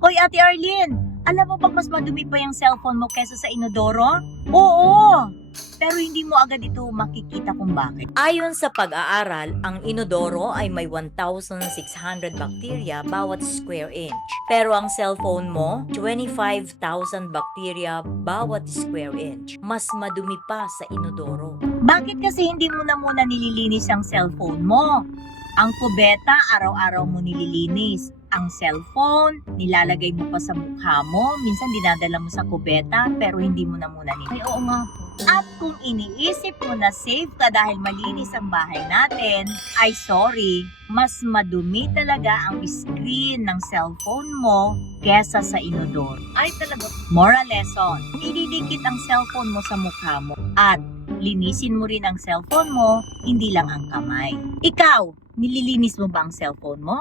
Hoy Ate Arlene, alam mo bang mas madumi pa yung cellphone mo kesa sa inodoro? Oo! Pero hindi mo agad ito makikita kung bakit. Ayon sa pag-aaral, ang inodoro ay may 1,600 bacteria bawat square inch. Pero ang cellphone mo, 25,000 bacteria bawat square inch. Mas madumi pa sa inodoro. Bakit kasi hindi mo na muna nililinis ang cellphone mo? Ang kubeta, araw-araw mo nililinis. Ang cellphone, nilalagay mo pa sa mukha mo. Minsan dinadala mo sa kubeta, pero hindi mo na muna nililinis. Ay, oo nga. At kung iniisip mo na safe ka dahil malinis ang bahay natin, ay sorry, mas madumi talaga ang screen ng cellphone mo kesa sa inodoro. Ay talaga. Moral lesson, ididikit ang cellphone mo sa mukha mo at linisin mo rin ang cellphone mo, hindi lang ang kamay. Ikaw, nililinis mo ba ang cellphone mo?